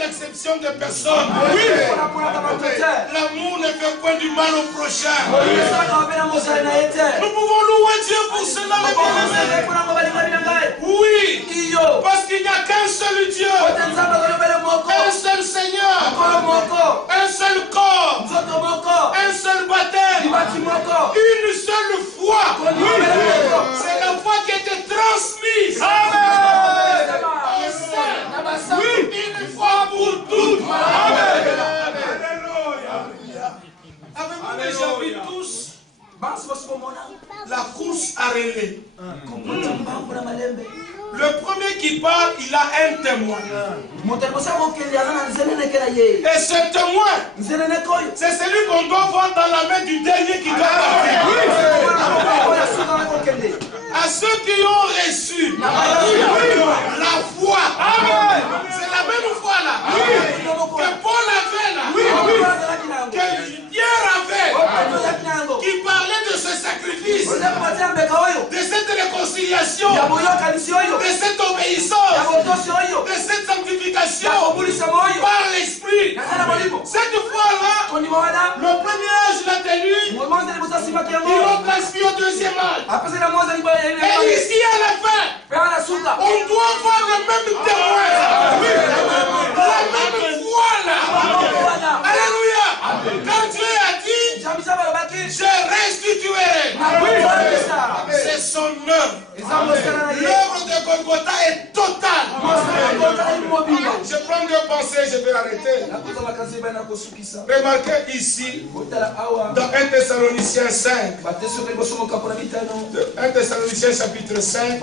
L'exception des personnes. Oui. L'amour ne fait point du mal au prochain. Nous pouvons louer Dieu pour cela, les bien-aimés. Oui. Parce qu'il n'y a qu'un seul Dieu. Un seul Seigneur. Un seul corps. Un seul baptême. Une seule foi. C'est la foi qui a été transmise. Amen. Oui. Une fois pour toutes. Avez-vous déjà vu tous la course à relais? Le premier qui parle, il a un témoin. Et ce témoin, c'est celui qu'on doit voir dans la main du dernier qui doit partir. À ceux qui ont reçu la foi. C'est la même foi là. Que Paul avait là. Que Pierre avait. Qui parlait de ce sacrifice. De cette réconciliation. De cette obéissance. De cette sanctification. Par l'esprit. Cette foi-là, le premier âge l'a tenu. Ils l'ont transmis au deuxième âge. Et ici à la fin, on doit voir le même témoin. La même foi là. Alléluia. Quand Dieu a dit, je restituerai. C'est son œuvre. L'œuvre de Golgotha est totale. Je prends deux pensées, je vais arrêter. Remarquez ici, dans 1 Thessaloniciens 5, 1 Thessaloniciens chapitre 5,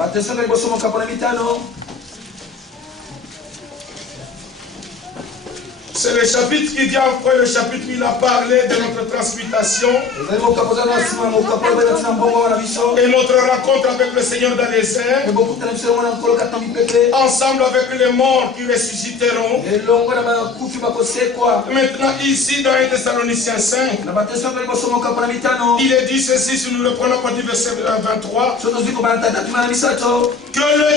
c'est le chapitre qui dit après le chapitre où il a parlé de notre transmutation et notre rencontre avec le Seigneur dans les airs, ensemble avec les morts qui ressusciteront. Maintenant ici dans 1 Thessaloniciens 5, il est dit ceci, si nous le prenons par du verset 23, que le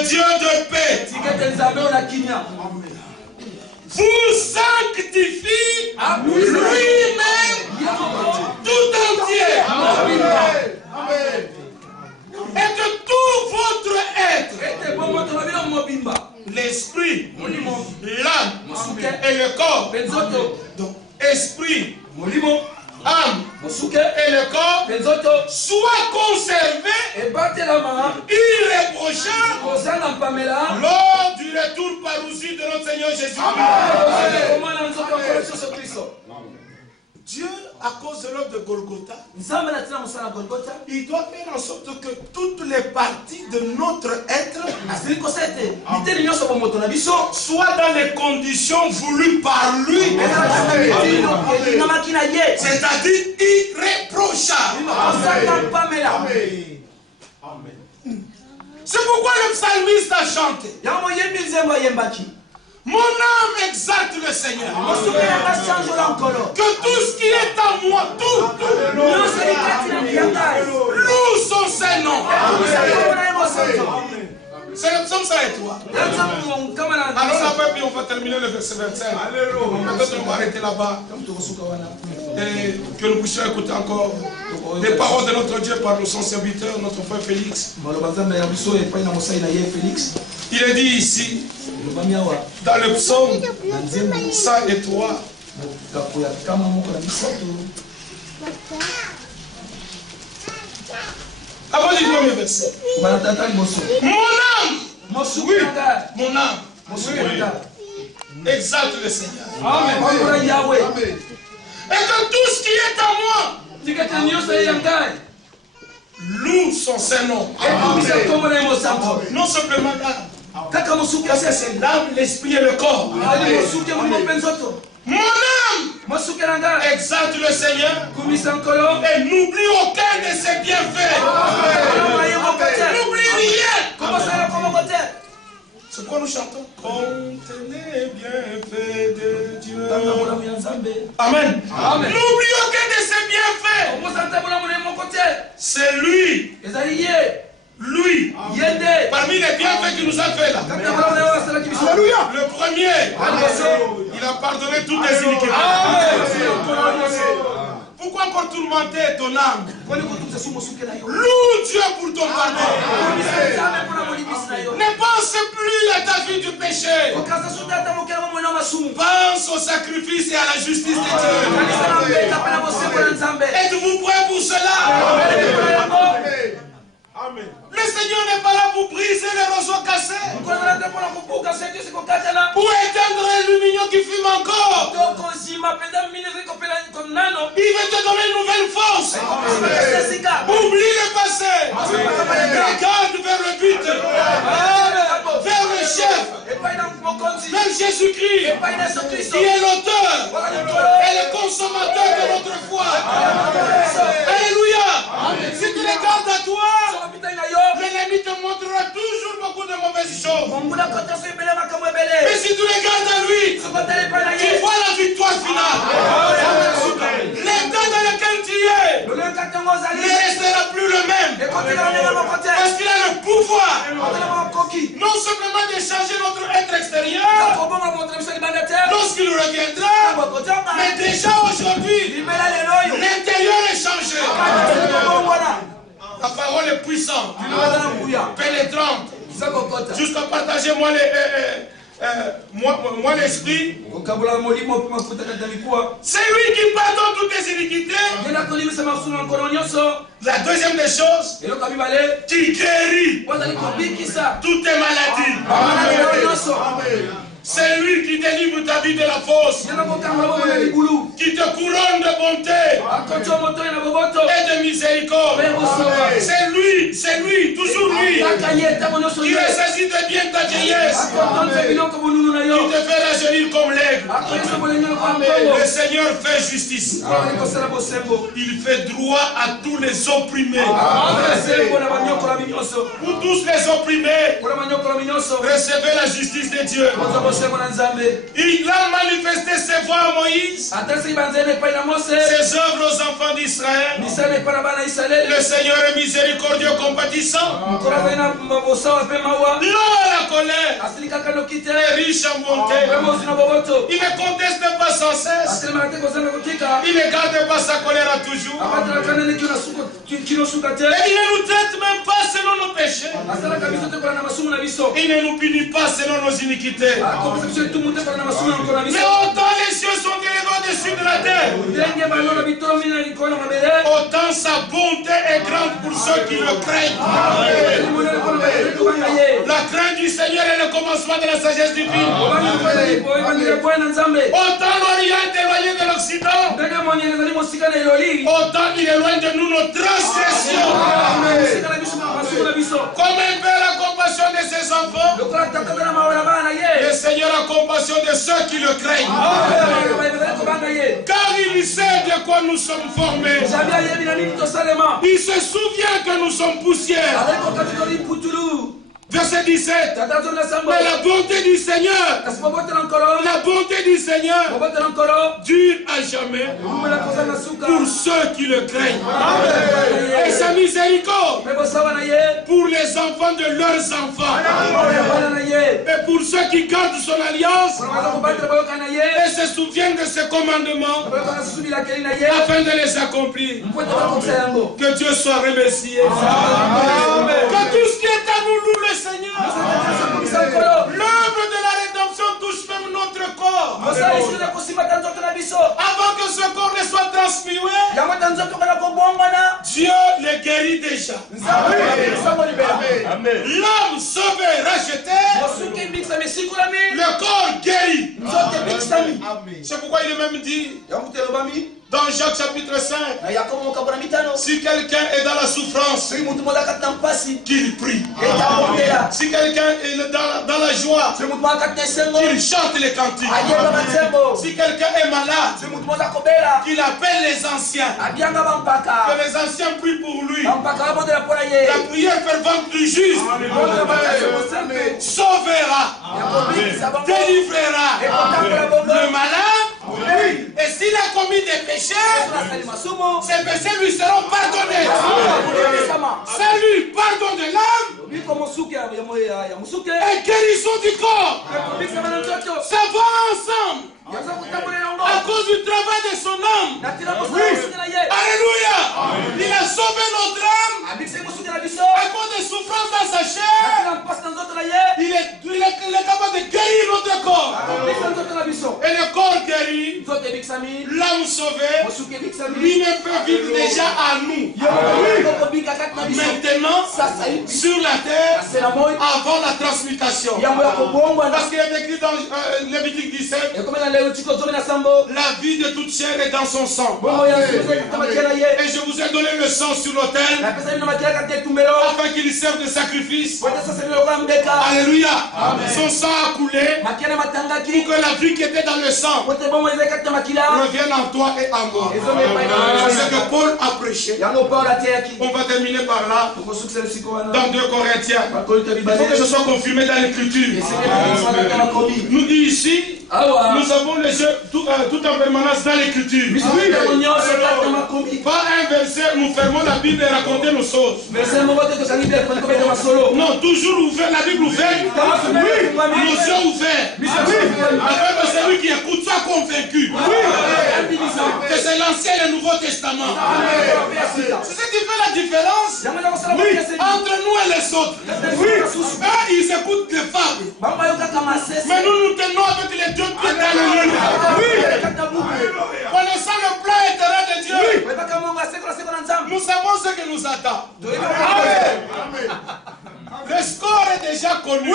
Dieu de paix vous sanctifie lui-même tout entier. Amen. Et que tout votre être, l'esprit, l'âme et le corps, donc esprit, âme et le corps soient conservés irréprochables lors du retour parousi de notre Seigneur Jésus-Christ. Dieu, à cause de l'œuvre de Golgotha, il doit faire en sorte que toutes les parties de notre être soient dans les conditions voulues par lui, c'est-à-dire irréprochables. C'est pourquoi le psalmiste a chanté. Mon âme exalte le Seigneur. Que tout ce qui est en moi, tout, loue son Saint-Nom. C'est le psaume 103. Alors ça va, puis on va terminer le verset 25. Peut-être on va arrêter là-bas. Et que nous puissions écouter encore les paroles de notre Dieu par son serviteur, notre frère Félix. Il est dit ici, dans le psaume 103, avant du premier verset. Mon âme, mon âme, exalte le Seigneur. Amen. Et que tout ce qui est en moi loue son Saint-Nom. Non simplement l'âme. C'est l'âme, l'esprit et le corps. Mon âme exalte le Seigneur et n'oublie aucun de ses bienfaits. N'oublie rien. C'est quoi nous chantons? Compte les bienfaits de Dieu. Amen. N'oublie aucun de ses bienfaits. C'est lui. Lui, parmi les bienfaits qu'il nous a fait là. Alléluia. Le premier, il pardonner toutes tes iniquités. Pourquoi encore tourmenter ton âme? Loue Dieu pour ton pardon. Ne pense plus à ta vie du péché. Pense au sacrifice et à la justice de Dieu. Êtes-vous prêts pour cela? Amen. Le Seigneur n'est pas là pour briser les roseaux cassés, pour éteindre l'aluminium qui fume encore. Il veut te donner une nouvelle force. Oublie le passé. Regarde vers le but, vers le chef, vers Jésus-Christ, qui est l'auteur et le consommateur de notre foi. Alléluia. Si tu regardes à toi, l'ennemi te montrera toujours beaucoup de mauvaises choses. Mais si tu regardes à lui, tu vois la victoire finale. L'état dans lequel tu es ne restera plus le même. Parce qu'il a le pouvoir non simplement de changer notre être extérieur lorsqu'il reviendra, mais déjà aujourd'hui, l'intérieur est changé. La parole est puissante, pénétrante, jusqu'à partager moi l'esprit. C'est lui qui pardonne toutes les iniquités. La deuxième des choses, qui guérit toutes tes maladies. C'est lui qui délivre ta vie de la fosse, qui te couronne de bonté et de miséricorde. C'est lui, toujours lui, qui ressaisit de bien ta vieillesse, qui te fait rajeunir comme l'aigle. Le Seigneur fait justice. Il fait droit à tous les opprimés. Pour tous les opprimés, recevez la justice de Dieu. Il a manifesté ses voies à Moïse, ses œuvres aux enfants d'Israël. Le Seigneur est miséricordieux, compatissant, lent à la colère, est riche en bonté. Il ne conteste pas sans cesse, il ne garde pas sa colère à toujours, et il ne nous traite même pas selon nos péchés, il ne nous punit pas selon nos iniquités. Mais autant les cieux sont élevés au-dessus de la terre, autant sa bonté est grande pour ceux qui le craignent. La crainte du Seigneur est le commencement de la sagesse divine. Autant l'Orient est éloigné de l'Occident, autant il éloigne de nous nos transgressions. Comme un père a compassion de ses enfants, le Seigneur a compassion de ceux qui le craignent. Car il sait de quoi nous sommes formés. Il se souvient que nous sommes poussière. Verset 17. Mais la bonté du Seigneur, dure à jamais pour ceux qui le craignent. Et sa miséricorde pour les enfants de leurs enfants. Et pour ceux qui gardent son alliance et se souviennent de ses commandements afin de les accomplir. Que Dieu soit remercié. Que tout ce qui est à nous loue le Seigneur. L'œuvre de la rédemption touche même notre corps. Avant que ce corps ne soit transmué, Dieu le guérit déjà. L'homme sauvé, racheté, le corps guéri. C'est pourquoi il est même dit dans Jacques chapitre 5, si quelqu'un est dans la souffrance, qu'il prie. Si quelqu'un est dans la joie, qu'il chante les cantiques. Si quelqu'un est malade, qu'il appelle les anciens, que les anciens prient pour lui. La prière fervente du juste sauvera, délivrera le malade. Et s'il a commis des péchés, ces péchés lui seront pardonnés. Salut, pardon de l'âme et guérison du corps. Ça va ensemble. Alléluia. Il a sauvé notre âme. À cause des souffrances dans sa chair, il est capable de guérir notre corps. Et le corps guéri, l'âme sauvée, lui-même peut vivre déjà à nous. Maintenant, sur la terre, avant la transmutation. Parce qu'il est écrit dans Lévitique 17, la vie de toute chair est dans son sang. Et je vous ai donné le sang sur l'autel, afin qu'il serve de sacrifice. Alléluia. Son sang a coulé pour que la vie qui était dans le sang revienne en toi et en moi. C'est ce que Paul a prêché. On va terminer par là. Dans 2 Corinthiens. Il faut que ce soit confirmé dans l'écriture. Nous dit ici, nous avons les yeux tout en permanence dans l'écriture. Pas un verset, nous fermons la Bible et racontons nos choses. Non, toujours ouvert, la Bible ouverte. Nos yeux ouverts. Afin que celui qui écoute soit convaincu que c'est l'Ancien et le Nouveau Testament. C'est ce qui fait la différence entre nous et les autres. Eux, ils écoutent les fables. Mais nous, nous tenons avec les deux pieds dans le livre. Connaissant le plan éternel de Dieu, nous savons ce que nous attend. Le score est déjà connu.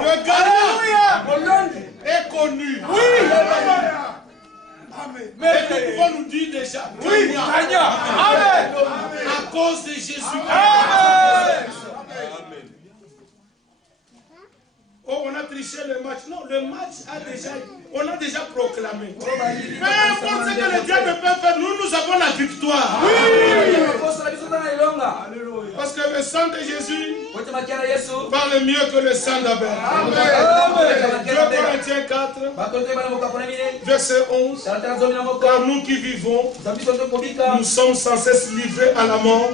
Le gagnant est connu. Mais nous pouvons nous dire déjà gagnant. À cause de Jésus. Oh, on a triché le match. Non, le match on a déjà proclamé. Mais importe ce que le diable peut faire, nous avons la victoire. Parce que le sang de Jésus parle mieux que le sang d'Abel. 2 Corinthiens 4, verset 11. Car nous qui vivons, nous sommes sans cesse livrés à la mort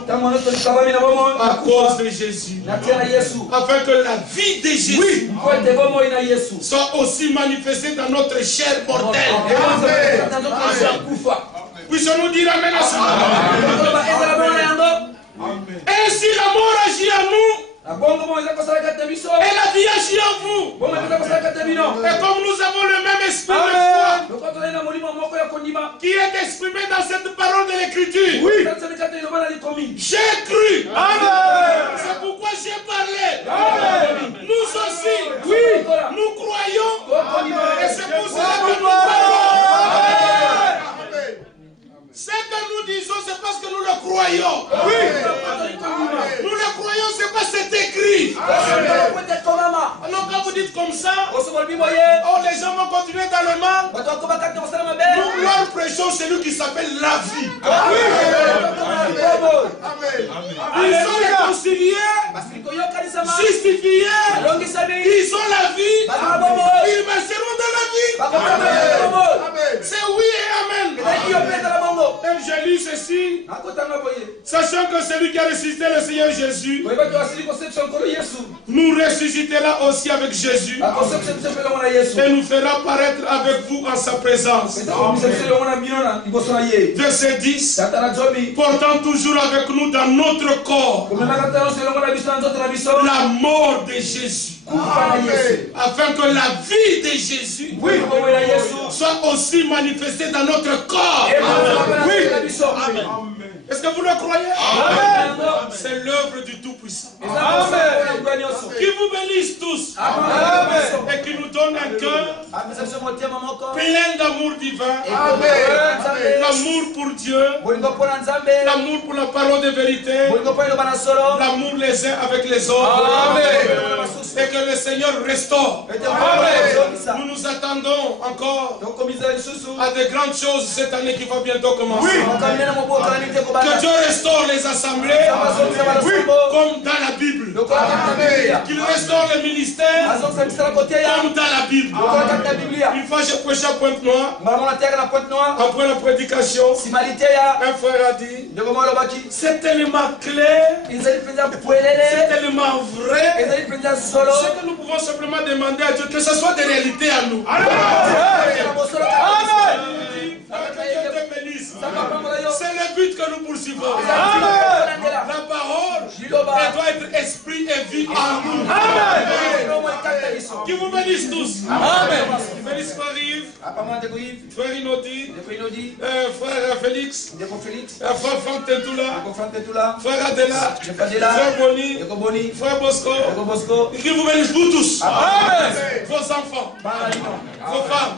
à cause de Jésus. Afin que la vie de Jésus soit aussi manifestée dans notre chair mortelle. Puissions-nous dire Amen à cela. Ainsi la mort agit en nous. Et la vie agit en vous. Et comme nous avons le même esprit de foi qui est exprimé dans cette parole de l'Écriture, j'ai cru. C'est pourquoi j'ai parlé. Nous aussi, nous croyons. Et c'est pour cela que nous parlons. Ce que nous disons, c'est parce que nous le croyons. Nous le croyons, c'est parce que c'est écrit. Alors quand vous dites comme ça, oh, les gens vont continuer dans le mal. Nous leur prêchons celui qui s'appelle la vie. Ils sont réconciliés, justifiés, ils ont la vie, ils marcheront dans la vie. C'est oui et amen. Et je lis ceci, sachant que celui qui a ressuscité le Seigneur Jésus nous ressuscitera aussi avec Jésus et nous fera paraître avec vous en sa présence. Verset 10, portant toujours avec nous dans notre corps la mort de Jésus, afin que la vie de Jésus soit aussi manifestée dans notre corps. Est-ce que vous le croyez? C'est l'œuvre du Tout-Puissant. Qui vous bénisse tous et qui nous donne un cœur plein d'amour divin, l'amour pour Dieu, l'amour pour la parole de vérité, l'amour les uns avec les autres, et que le Seigneur restaure. Nous nous attendons encore à de grandes choses cette année qui va bientôt commencer. Que Dieu restaure les assemblées comme dans la Bible. Qu'il restaure les ministères comme dans la Bible. Une fois j'ai prêché à Pointe-Noire, après la prédication, un frère a dit, c'est tellement clair, c'est tellement vrai, c'est que nous pouvons simplement demander à Dieu que ce soit des réalités à nous. Amen. nous poursuivons. La parole doit être esprit et vie en nous. Amen. Qui vous bénisse tous. Amen. Qui bénisse Frère Yves, Frère Inoti, Frère Félix, Frère Franck Tentoula, Frère Adela, Frère Boni, Frère Bosco. Qui vous bénisse vous tous. Amen. Vos enfants, vos femmes,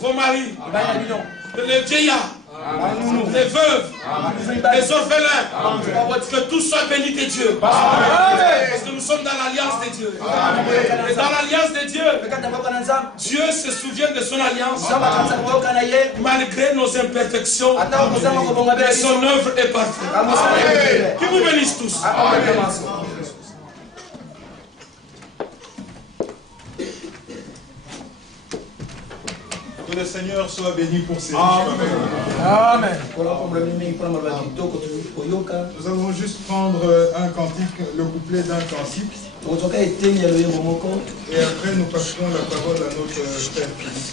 vos maris, les vieillards, les veuves, les orphelins, que tout soit béni de Dieu. Parce que nous sommes dans l'alliance de Dieu. Et dans l'alliance de Dieu, Dieu se souvient de son alliance malgré nos imperfections. Et son œuvre est parfaite. Qui vous bénisse tous. Que le Seigneur soit béni pour ces Amen. Amen. Nous allons juste prendre un cantique, le couplet d'un cantique. Et après nous passerons la parole à notre Père Félix.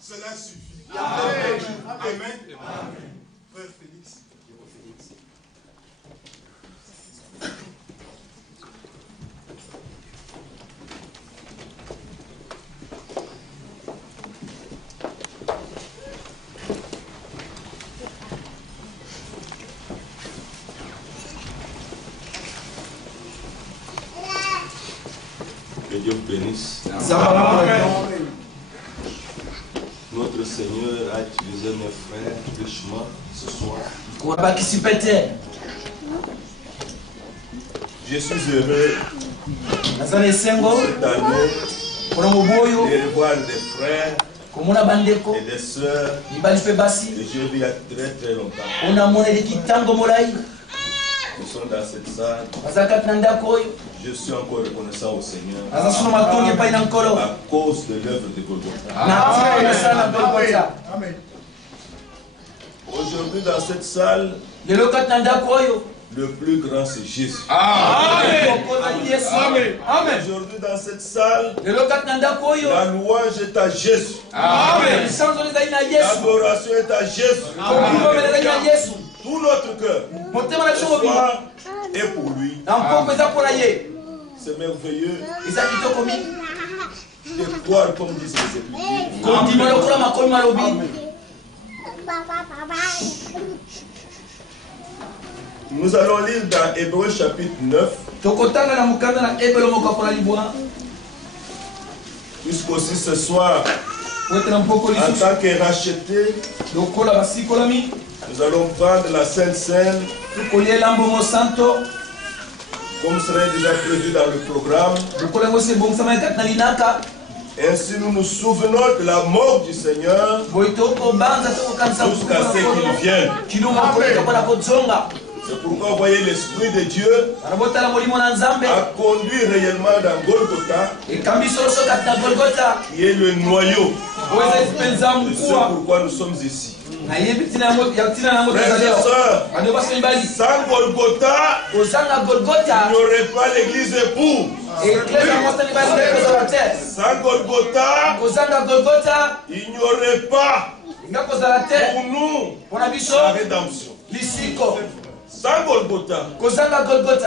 Cela suffit. Amen. Amen. Frère Félix. Que Dieu vous bénisse. Notre Seigneur a utilisé mes frères richement ce soir. Je suis heureux cette année de revoir des frères et des sœurs que j'ai vus il y a très très longtemps. Nous sommes dans cette salle. Je suis encore reconnaissant au Seigneur à cause de l'œuvre de Golgotha. Amen. Aujourd'hui dans cette salle, le plus grand c'est Jésus. Amen. Aujourd'hui dans cette salle, la louange est à Jésus. Amen. L'adoration est à Jésus. Tout notre cœur ce soir est pour lui. C'est merveilleux de croire comme disent les Écritures. Nous allons lire dans Hébreux chapitre 9. Puisqu'aussi ce soir, en tant que rachetés, nous allons prendre la Sainte Seine, comme serait déjà prévu dans le programme. Ainsi nous nous souvenons de la mort du Seigneur jusqu'à ce qu'il vienne. C'est pourquoi vous voyez l'Esprit de Dieu a conduit réellement dans Golgotha, qui est le noyau. C'est pourquoi nous sommes ici. Frères et sœurs, sans Golgotha, il n'y aurait pas l'église époux. Sans Golgotha, il n'y aurait pas pour nous la rédemption. Sans Golgotha,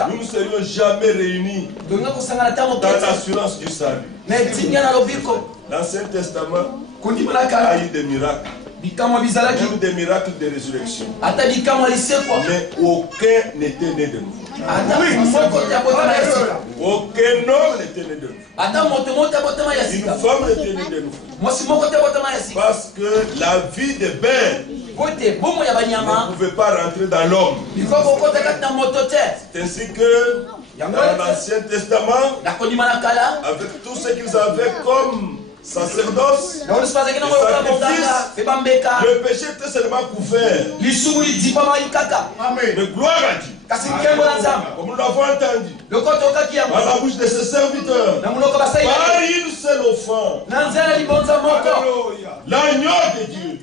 nous ne serions jamais réunis dans l'assurance du salut. L'Ancien Testament a eu des miracles. Même des miracles de résurrection. Mais aucun n'était né de nous. Aucun homme n'était né de nous. Une femme n'était née de nous. Parce que la vie de Ben ne pouvait pas rentrer dans l'homme. C'est ainsi que dans l'Ancien Testament, avec tout ce qu'ils avaient comme sacerdoce, le péché était seulement couvert. Mais gloire à Dieu. Comme nous l'avons entendu, à la bouche de ses serviteurs, par une seule offense, l'agneau de Dieu,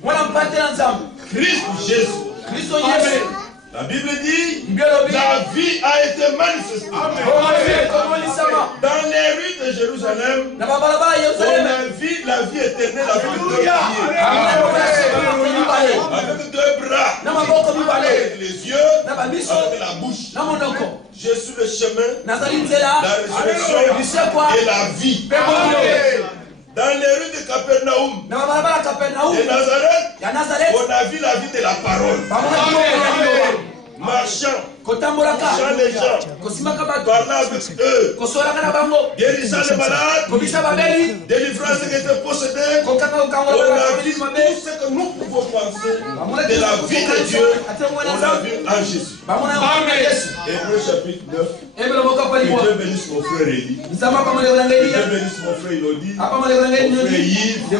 Christ Jésus. Amen. La Bible dit, la vie a été manifestée. Dans les rues de Jérusalem, on a vu la vie éternelle avec deux pieds, avec deux bras, avec les yeux, avec la bouche. Je suis le chemin, la résurrection et la vie. Dans les rues de Capernaum et Nazareth, on a vu la vie de la parole. Marchant, touchant les gens, parlant avec eux, guérissant les malades, délivrant ceux qui étaient possédés. On a vu tout ce que nous pouvons penser de la vie de Dieu, on l'a vu en Jésus. Hébreux chapitre 9. Que Dieu bénisse mon frère Eli. Que Dieu bénisse mon frère Elodie, mon frère Yves, mon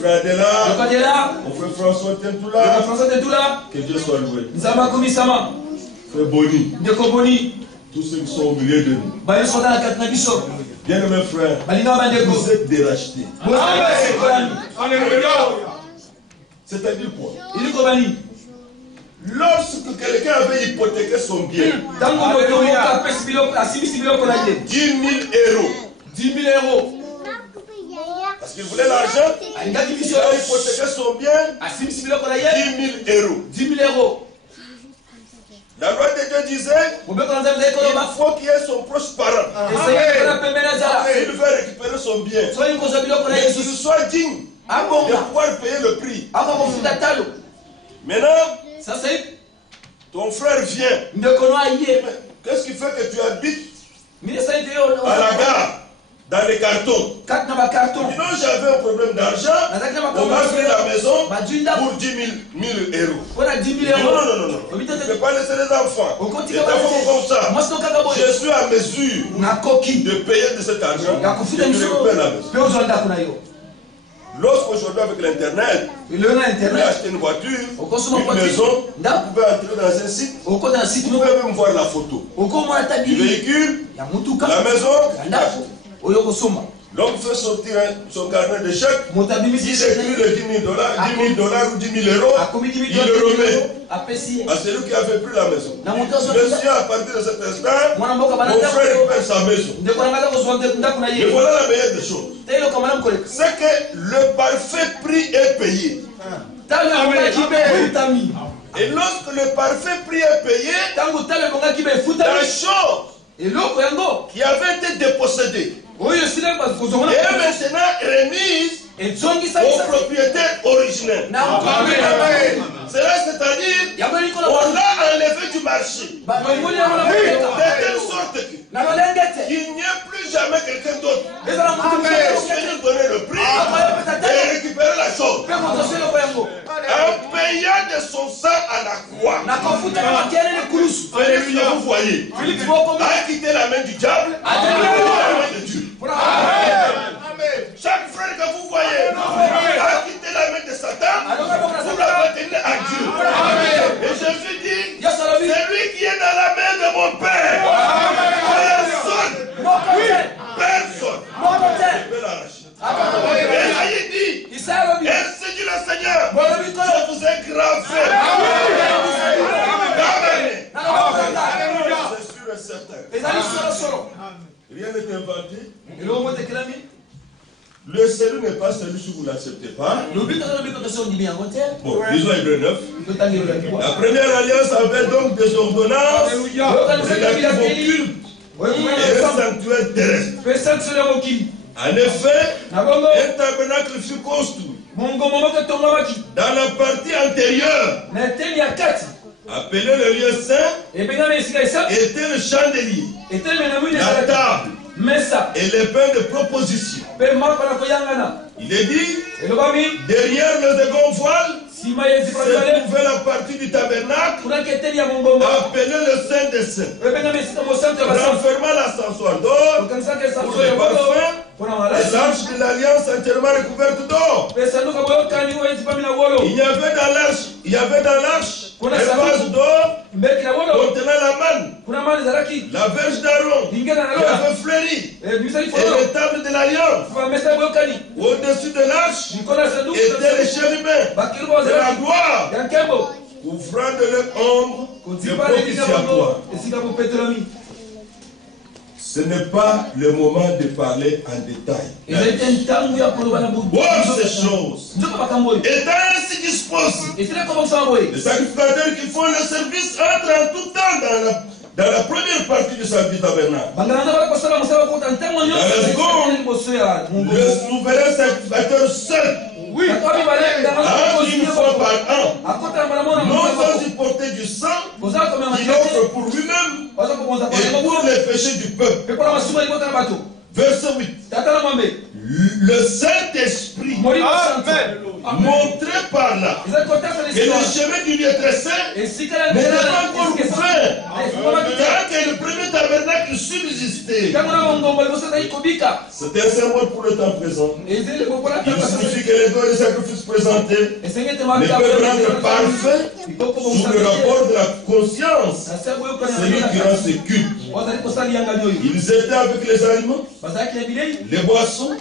frère Adela, mon frère François Tentoula. Que Dieu soit loué. Frère Boni, tous ceux qui sont au milieu de nous. Bien-aimés frères, vous êtes dérachetés. C'est-à-dire quoi? Lorsque quelqu'un avait hypothéqué son bien, 10 000 euros, parce qu'il voulait l'argent, il a hypothéqué son bien, 10 000 euros. La loi de Dieu disait, il faut qu'il y ait son proche parent. S'il veut récupérer son bien, mais qu'il soit digne de pouvoir payer le prix. Maintenant, ton frère vient. Qu'est-ce qui fait que tu habites à la gare, dans les cartons? Sinon, j'avais un problème d'argent. On m'a fait la maison pour 10 000 euros. Non. Je ne peux pas laisser les enfants. Les enfants comme ça. Je suis à mesure de payer de cet argent. Je récupère la maison. Lorsqu'aujourd'hui, avec l'Internet, vous pouvez acheter une voiture, une maison, vous pouvez entrer dans un site, vous pouvez même voir la photo du véhicule, la maison. L'homme fait sortir son carnet de chèques, il écrit le 10 000 $ ou 10 000 euros, il le remet à celui qui avait pris la maison. Monsieur, à partir de cet instant, mon frère récupère sa maison. Et voilà la meilleure des choses. C'est que le parfait prix est payé. Et lorsque le parfait prix est payé, la chose qui avait été dépossédée est maintenant remise au propriétaire originel. Cela, c'est-à-dire, on l'a enlevé du marché. De telle sorte qu'il n'y ait plus jamais quelqu'un d'autre qui peut donner le prix et récupérer la chose. En payant de son sang à la croix. Alléluia, vous voyez. A quitté la main du diable, a quitté la main de Dieu. Chaque frère que vous voyez a quitté la main de Satan pour l'appartenir à Dieu. Et Jésus dit, c'est lui qui est dans la main de mon Père. Personne ne peut l'arracher. Et il dit, ainsi dit le Seigneur, je vous ai gravé. C'est sûr et certain. Rien n'est inventé. Le salut n'est pas celui si vous ne l'acceptez pas. Bon, disons Hébreux 9. La première alliance avait donc des ordonnances relatives au culte et un sanctuaire terrestre. En effet, un tabernacle fut construit dans la partie antérieure, appelé le lieu saint, était le chandelier, la table et les pains de proposition. Il est dit, derrière le second voile, se trouvait la partie du tabernacle appelée le Saint des Saints, renfermant l'ascensoir d'or pour les parfums et l'arche de l'alliance entièrement recouverte d'or. Il y avait dans l'arche un vase d'or contenant la manne la verge d'Aaron qui avait fleuri et les tables de l'alliance. Au-dessus de l'arche étaient les chérubins de la gloire, couvrant de leur ombre le propitiatoire. Ce n'est pas le moment de parler en détail. Voir ces choses. Étant ainsi disposés, les sacrificateurs qui font le service entrent en tout temps dans la première partie du sacrifice tabernacle. Dans la seconde, le souverain sacrificateur seul, une fois par an, non sans y porter du sang, il offre pour lui-même et pour les péchés du peuple. Verset 8. Le Saint-Esprit montré par là que le chemin du lieu très saint n'était pas encore ouvert, car que le premier tabernacle subsistait. C'était un symbole pour le temps présent. Il signifie que les dons et les sacrifices présentés ne peuvent rendre parfait sous le rapport de la conscience celui qui rend ses cultes. Ils étaient avec les aliments, les boissons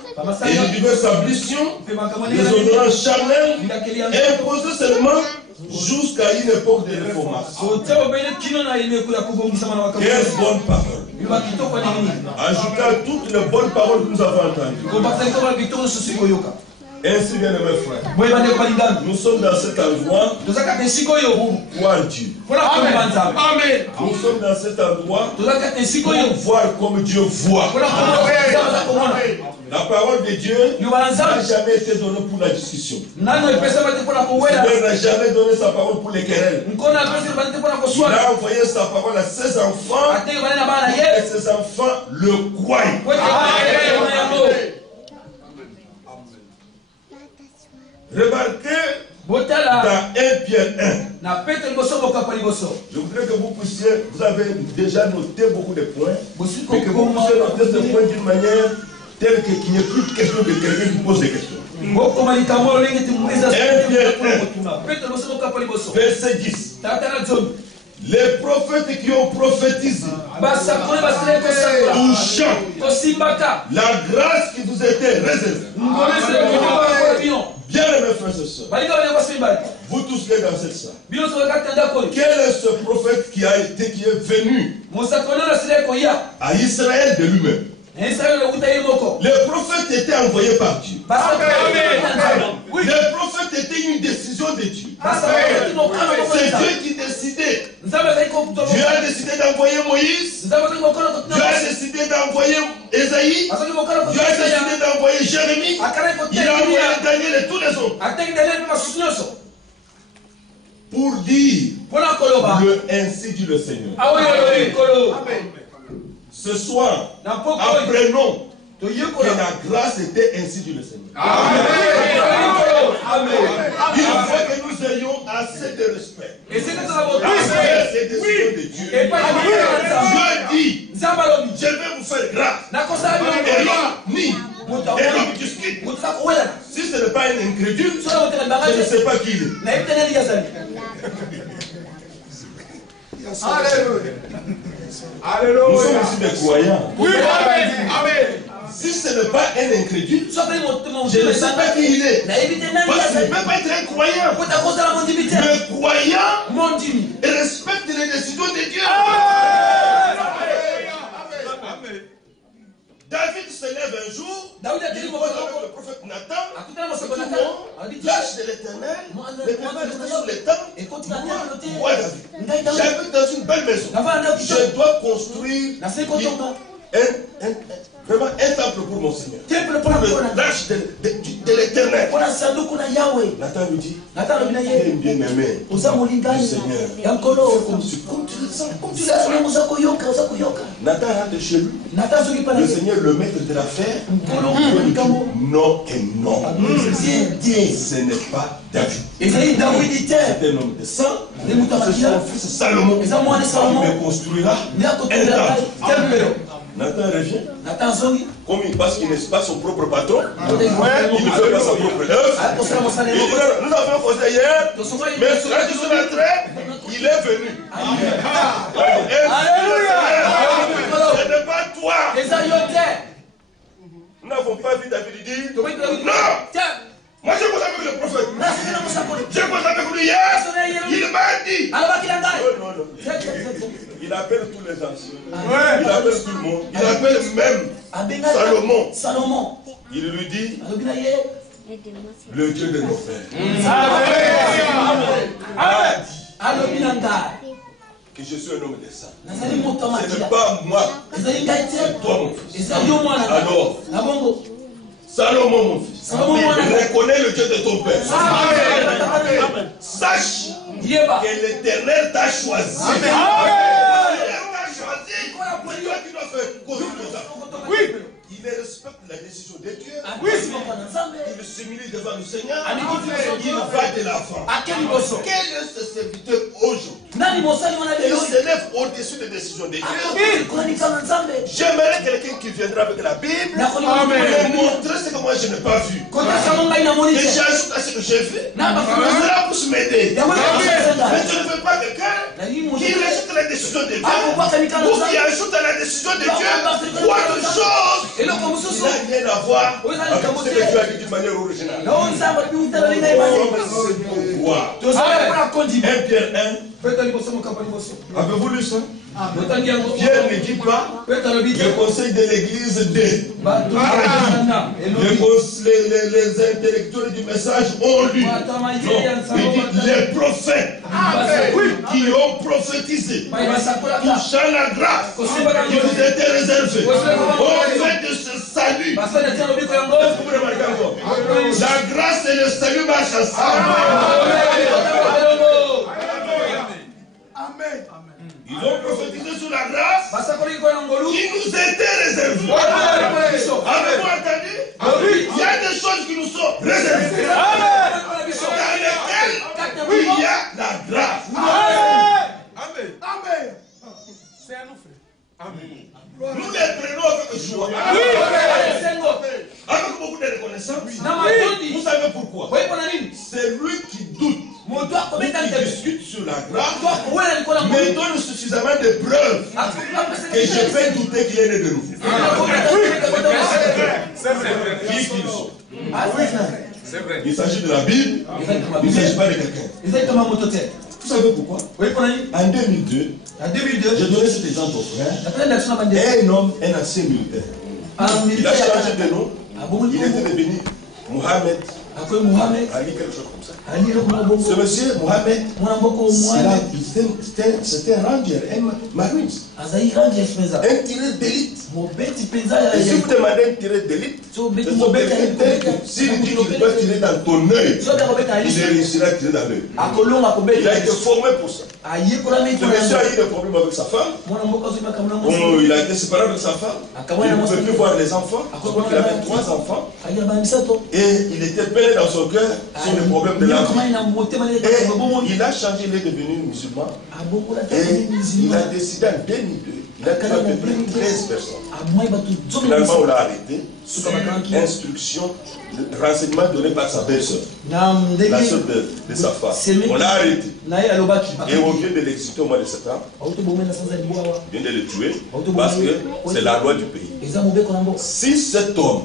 et les diverses ablutions, les odorants charnels, imposés seulement jusqu'à une époque de réformation. Quelle bonne parole! Ajoutez à toutes les bonnes paroles que nous avons entendues. Ainsi, bien mes frères, nous sommes dans cet endroit pour voir Dieu. Amen. Nous sommes dans cet endroit pour voir comme Dieu voit. La parole de Dieu n'a jamais été donnée pour la discussion. Dieu n'a jamais donné sa parole pour les querelles. Il a envoyé sa parole à ses enfants et ses enfants le croient. Remarquez dans 1 Pierre 1. Je voudrais que vous puissiez, vous avez déjà noté beaucoup de points, mais que vous puissiez noter ce point d'une manière telle qu'il n'y ait plus de question de quelqu'un qui pose des questions. 1 Pierre 1, verset 10. Les prophètes qui ont prophétisé, touchant la grâce qui vous était réservée. Bien mes frères et sœurs, vous tous qui êtes dans cette salle, quel est ce prophète qui est venu à Israël de lui-même? Les prophètes étaient envoyés par Dieu. Les prophètes étaient une décision de Dieu. C'est Dieu qui décidait. Dieu a décidé d'envoyer Moïse. Dieu a décidé d'envoyer Ésaïe. Dieu a décidé d'envoyer Jérémie. Il a envoyé Daniel et tous les autres. Pour dire ainsi dit le Seigneur. Ce soir, apprenons que la grâce était ainsi dit le Seigneur. Amen. Il faut que nous ayons assez de respect. Assez ces décisions de Dieu. Dieu dit, je vais vous faire grâce. Et l'homme nie. Et l'homme discute. Si ce n'est pas un incrédule, je ne sais pas qui il est. Alléluia. Nous sommes aussi des croyants. Oui, amen. Si ce n'est pas un incrédule, je ne sais pas qui il est. Parce qu'il ne peut pas être un croyant. Le croyant respecte les décisions de Dieu. Amen. David se lève un jour, il voit le prophète Nathan, l'âge de l'Éternel, l'Éternel était sur les temples, moi David, j'habite dans une belle maison, je dois construire vraiment un temple pour mon Seigneur, pour l'âge de l'Éternel. Nathan lui dit, il est bien aimé du Seigneur, comme tu le sens, comme tu l'as fait. Nathan rentre chez lui, le Seigneur, le maître de l'affaire, non et non. Ce n'est pas David. C'est un homme de sang, c'est son fils Salomon qui me construira un temple. Nathan revient, parce qu'il n'est pas son propre patron, il ne fait pas sa propre œuvre. Nous avons causé hier, mais quand ils sont entrés, il est venu. Alléluia! Ce n'est pas toi. Nous n'avons pas vu David dire non! Moi je cause avec le prophète. Je cause avec lui hier. Il m'a dit. Non. Il appelle tous les anciens. Il appelle tout le monde. Il appelle même Salomon. Il lui dit le Dieu de nos pères. Que je suis un homme de sang. Ce n'est pas moi. C'est toi mon fils. Alors, Salomon mon fils, reconnais le Dieu de ton père. Sache que l'Éternel t'a choisi. Il respecte la décision de Dieu. Il s'humilie devant le Seigneur. Il va de l'avant. Quel est ce serviteur aujourd'hui? Il s'élève au-dessus des décisions de Dieu. J'aimerais quelqu'un qui viendra avec la Bible et montrer ce que moi je n'ai pas vu. Et j'ajoute à ce que j'ai vu. Cela pour m'aider. Mais je ne veux pas quelqu'un qui rejette la décision de Dieu ou qui ajoute à la décision de Dieu autre chose. Il n'a rien à voir avec ce que Dieu a dit d'une manière originale. C'est pourquoi 1 Pierre 1. Avez-vous lu ça? Pierre ne dit pas le conseil de l'église les intellectuels du message ont lu. Non, il dit les prophètes qui ont prophétisé touchant la grâce qui vous était réservée au fait de ce salut. La grâce et le salut marchent ensemble. Amen. Ils ont prophétisé sur la grâce qui nous était réservée. Avez-vous entendu? Il y a des choses qui nous sont réservées. Dans lesquelles il y a la grâce. Amen. Amen. C'est à nous, frère. Amen. Nous les prenons avec joie. Avec beaucoup de reconnaissance. Vous savez pourquoi? C'est lui qui doute. Qui discute sur la grâce, mais donne suffisamment de preuves que je peux douter qu'il est né de nouveau. C'est vrai. Qui qu'ils sont? C'est vrai. Il s'agit de la Bible, il ne s'agit pas de quelqu'un. Vous savez pourquoi? En 2002, j'ai donné cet exemple au frère. Un homme, un ancien militaire. Il a changé de nom. Il était devenu Mohamed. Ali, quelque chose comme ça. Ce monsieur, Mohamed, c'était un ranger, un marine. Un tireur d'élite. Et si vous demandez un tireur d'élite, s'il dit qu'il doit tirer dans ton œil, il réussira à tirer dans l'œil. Il a été formé pour ça. Ce monsieur a eu des problèmes avec sa femme. Il a été séparé avec sa femme. Il ne pouvait plus voir les enfants. Il avait 3 enfants. Et il était plein dans son cœur sur les problèmes de la vie. Et il a changé, il est devenu musulman. Et il a décidé en 2002, il a tué à peu près 13 personnes. Finalement, on l'a arrêté sur instruction, renseignement donné par sa belle-sœur, la sœur de sa femme. On l'a arrêté. Et on vient de l'exécuter au mois de septembre. On vient de le tuer parce que c'est la loi du pays. Si cet homme,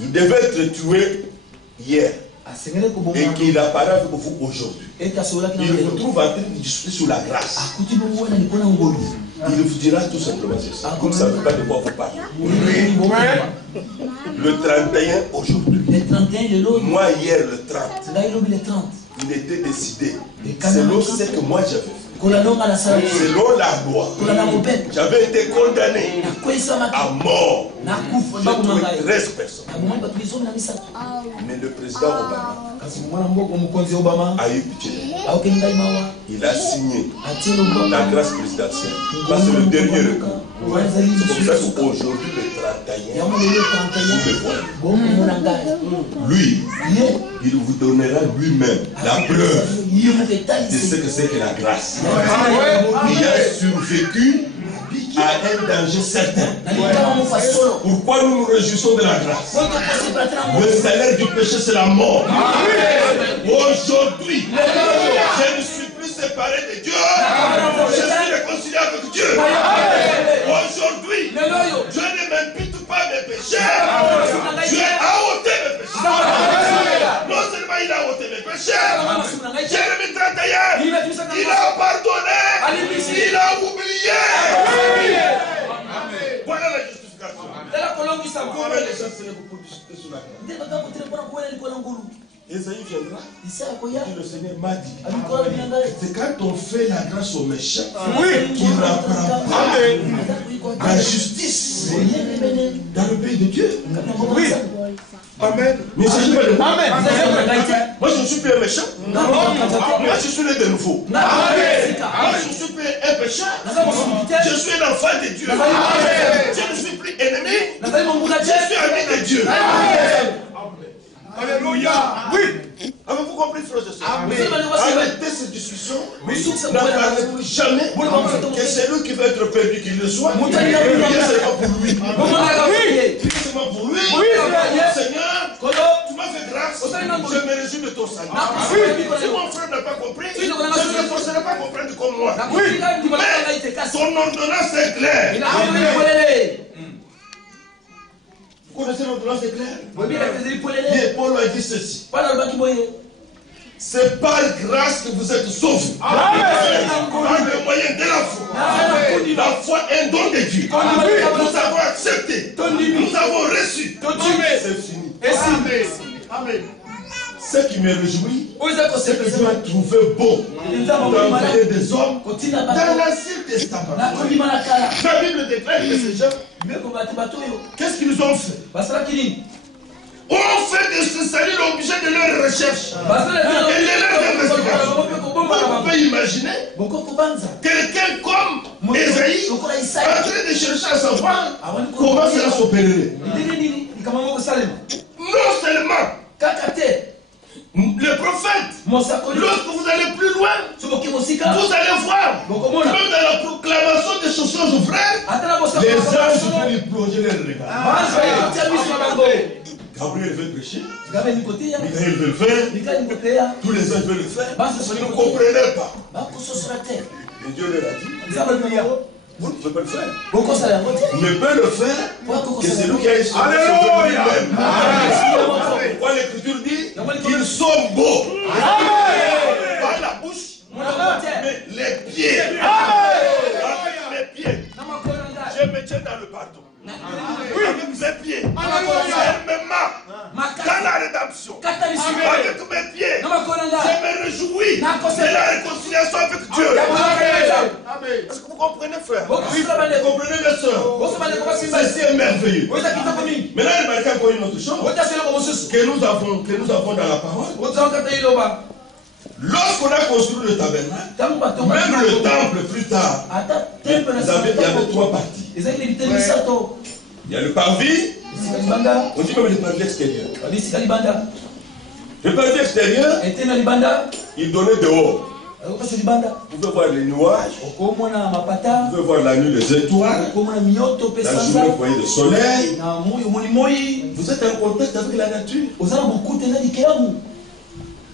il devait être tué hier, et qu'il apparaît avec vous aujourd'hui, il vous trouve en train de discuter sur la grâce. Il vous dira tout simplement ceci. Vous ne savez pas de quoi vous parlez. Le 31 aujourd'hui. Moi hier le 30. Il était décidé. Selon ce que moi j'avais fait. Selon la loi, j'avais été condamné à mort. J'ai tué 13 personnes. Mais le président Obama a eu pitié. Il a signé la grâce présidentielle. Parce que c'est le dernier recours. C'est pour ça qu'aujourd'hui, le 31, vous me voyez. Lui, il vous donnera lui-même la preuve de ce que c'est que la grâce. Il a survécu à un danger certain. Pourquoi nous nous réjouissons de la grâce? Le salaire du péché, c'est la mort. Aujourd'hui, je ne suis plus séparé de Dieu. Je suis réconcilié avec Dieu. Aujourd'hui, Dieu ne m'impute pas mes péchés. Dieu a ôté mes péchés. Non seulement il a ôté mes péchés, Jérémie 31, il a pardonné, il a oublié. Voilà la justification. Comment les gens se lèvent pour discuter sur la grâce? Esaïe viendra, et le Seigneur m'a dit, c'est quand on fait la grâce aux méchants qu'il n'apprend pas la justice dans le pays de Dieu. Oui. Amen. Mais il s'agit pas de moi. Moi je ne suis plus un méchant. Moi je suis né de nouveau. Moi je ne suis plus un pécheur. Je suis un enfant de Dieu. Je ne suis plus ennemi. Je suis ami de Dieu. Alléluia. Oui. Avez-vous compris, frères et sœurs? Arrêtez cette discussion. Ne parlez plus jamais que c'est lui qui veut être perdu, qu'il le soit. Priez seulement pour lui. Priez seulement pour lui. Seigneur, tu m'as fait grâce. Je me réjouis de ton salut. Si mon frère n'a pas compris, je ne le forcerai pas à comprendre comme moi. Mais son ordonnance est claire. Vous connaissez l'ordonnance est claire? Et Paul a dit ceci. C'est par grâce que vous êtes sauvés. Par le moyen de la foi. La foi est un don de Dieu. Nous avons accepté. Nous avons reçu. C'est fini. Amen. Ce qui me réjouit, c'est que Dieu a trouvé bon d'envoyer des hommes dans l'Ancien Testament. La Bible déclare que ces gens, qu'est-ce qu'ils ont fait? On fait de ce salut l'objet de leur recherche et de leur investigation. On peut imaginer quelqu'un comme Esaïe en train de chercher à savoir comment cela s'opérerait. Non seulement le prophète, lorsque vous allez plus loin, vous allez voir, comme dans la proclamation des chaussures frères, les anges vont lui plonger les regards. Gabriel veut prêcher, Michael veut le faire, tous les anges veulent le faire, parce qu'ils ne comprenaient pas. Et Dieu leur a dit, vous ne pouvez pas le faire. Ne peut le faire que c'est lui qui a essayé de lui-même. Pourquoi l'Écriture dit qu'ils sont beaux. Pas la bouche, mais les pieds. Les pieds. Je me tiens dans le pardon. Avec mes pieds. Je me marque dans la rédemption. Avec mes pieds. Je me réjouis de la réconciliation avec Dieu. Est-ce que vous comprenez, frère? Vous comprenez, mes soeurs? Ceci est merveilleux. Maintenant, remarquez encore une autre chose que nous avons dans la parole. Lorsqu'on a construit le tabernacle, même le temple plus tard, il y avait trois parties. Il y a le parvis, on dit même le parvis extérieur. Le parvis extérieur, il donnait dehors. Vous pouvez voir les nuages, vous pouvez voir la nuit les étoiles, la journée vous voyez le soleil. Vous êtes en contact avec la nature.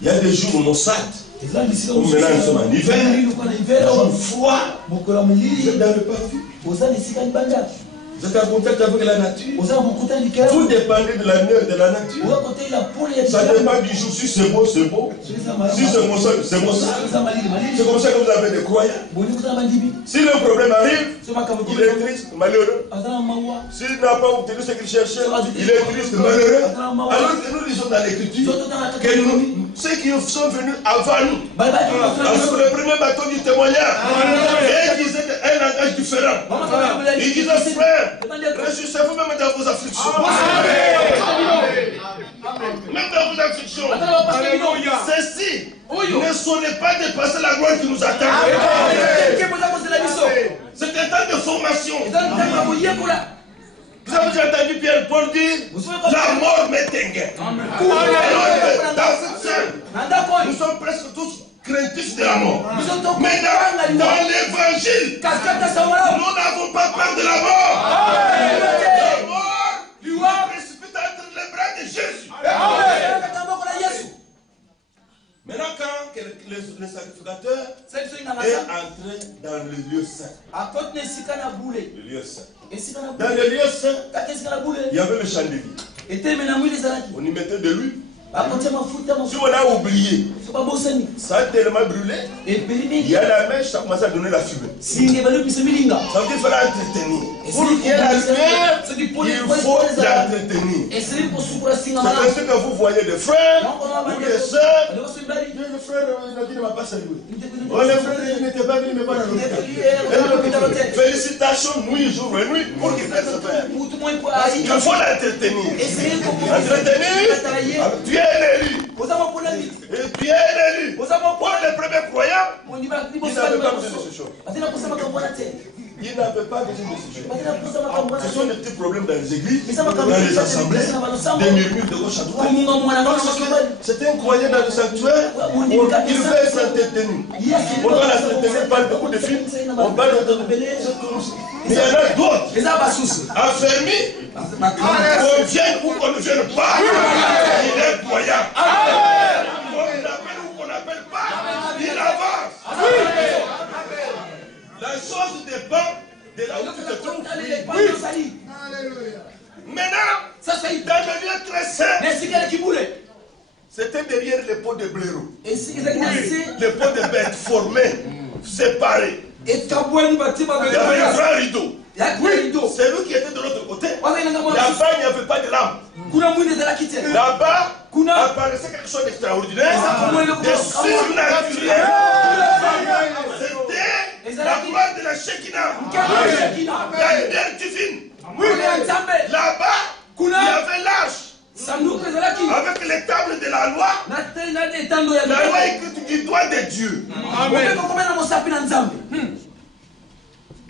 Il y a des jours où on saute. Maintenant nous sommes en hiver, un jour froid. Vous êtes dans le parvis. Vous êtes en contact avec la nature. Vous dépendez de la lumière de la nature. Ça dépend du jour. Si c'est beau, c'est beau. Si c'est maussade, c'est maussade. C'est comme ça que vous avez des croyants. Si le problème arrive, il est triste, malheureux. S'il n'a pas obtenu ce qu'il cherchait, il est triste, malheureux. Alors que nous lisons dans l'Écriture que ceux qui sont venus avant nous, sur le premier bateau du témoignage, et ils disaient un langage différent. Ils disaient, frère, réjouissez-vous même dans vos afflictions. Même dans vos afflictions. Ceci ne sonnez pas dépasser la gloire qui nous attend. C'est un temps de formation. Vous avez déjà entendu Pierre-Paul dire la mort m'éteint. Dans cette scène, nous sommes presque tous craintifs de la mort. Mais dans l'évangile, nous n'avons pas peur de la mort. La mort nous précipite entre les bras de Jésus. Maintenant, quand le sacrificateur est entré dans le lieu saint, le lieu saint. Dans le lieu saint, il y avait le chandelier. On y mettait de l'huile. Si on a oublié, ça a tellement brûlé, il y a la mèche, ça commence à donner la fumée. Ça veut dire qu'il fallait entretenir. Pour qu'il y ait la lumière, il faut l'entretenir. C'est ainsi que vous voyez des frères ou des sœurs. Le frère, il ne m'a pas salué. Oh, le frère, il n'était pas venu, mais pas dans l'hôpital. Félicitations, nuit, jour et nuit, pour qu'il fasse ce faire. Il faut l'entretenir. Entretenir, tu es élu. Et tu es élu. Pour les premiers croyants, ils n'avaient pas besoin de ce chose. Ils n'avaient pas besoin de ce chose. Ce sont des petits problèmes dans les églises, dans les assemblées, des murmures de gauche à droite. C'était un croyant dans le sanctuaire, il veut s'entretenir. On doit l'entretenir par beaucoup de films, on parle de... Mais il y en a d'autres, affermis, qu'on vienne ou qu'on ne vienne pas, il est croyant. Qu'on l'appelle ou qu'on n'appelle pas, il avance. La chose dépend de là où tu te trouves. Maintenant, dans le lieu très saint, c'était derrière les pots de blaireau. Les pots de bêtes formés, séparés. Il y avait un grand rideau. C'est lui qui était de l'autre côté. Là-bas, il n'y avait pas de lampe. Là-bas, apparaissait quelque chose d'extraordinaire, de surnaturel. C'était la gloire de la Shekinah, la lumière divine. Là-bas, il y avait l'arche. Avec les tables de la loi, la loi écrite du doigt de Dieu.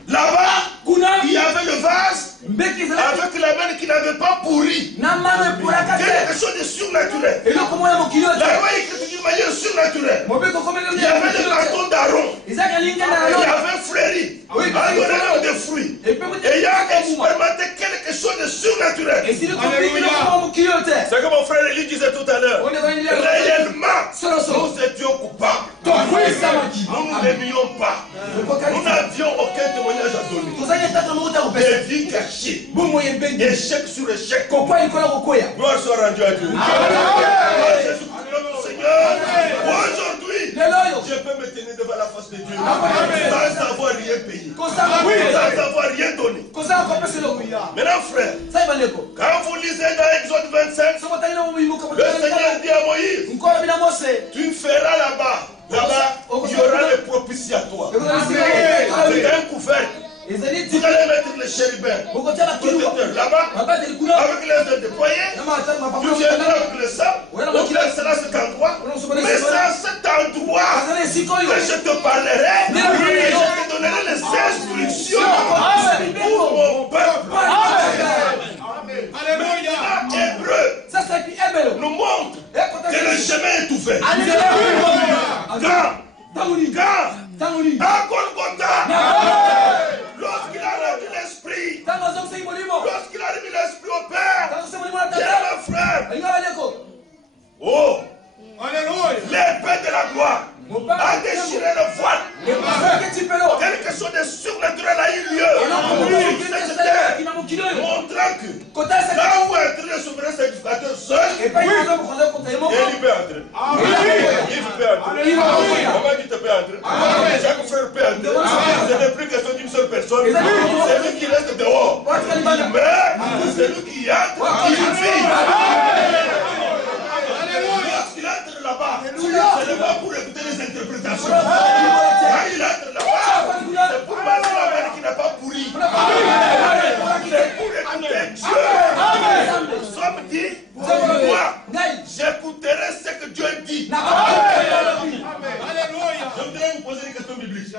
Là-bas, il y avait le vase avec la main qui n'avait pas pourri. Quelque chose de surnaturel. La loi écrite d'une manière surnaturelle. Il y avait le bâton d'Aaron. Il y avait fleuri. Avec des fruits. Et il y a expérimenté quelque chose de surnaturel. C'est comme mon frère Élie disait tout à l'heure. Réellement, nous étions coupables. Nous ne l'aimions pas. Nous n'avions aucun témoignage à donner. Des vies cachées. Échec sur échec. Gloire soit rendue à Dieu. Notre Seigneur, aujourd'hui, je peux me tenir devant la face de Dieu sans avoir rien payé, sans avoir rien donné. Maintenant, frère, quand vous lisez dans Exode 25, le Seigneur dit à Moïse, tu feras là-bas. Là-bas, il y aura le propitiatoire. C'est un couvercle. Vous allez mettre les chérubins là-bas, avec les ailes déployées. Tu viendras avec le sang, on placera cet endroit. Mais c'est à cet endroit que je te parlerai et je te donnerai les instructions pour mon peuple. Hébreu nous montre que le chemin est ouvert. Quand à Golgotha, lorsqu'il a rendu l'esprit, lorsqu'il a remis l'esprit au Père, il y a un frère. Oh, l'épée de la gloire a déchiré le voile. Quelque chose de surnaturel a eu lieu. Montrant que là où est entré le souverain sacrificateur seul, il peut entrer. Il peut entrer. Comment tu te peux entrer? Chaque frère peut entrer. Ce n'est plus question d'une seule personne. C'est lui qui reste dehors. Mais c'est lui qui entre, qui vit. Lorsqu'il entre là-bas, ce n'est pas pour écouter les interprétations. Quand il entre là-bas, c'est pour passer la main qui n'a pas pourri. C'est pour écouter Dieu. Somme dit, moi, j'écouterai ce que Dieu dit. Je voudrais vous poser une question biblique.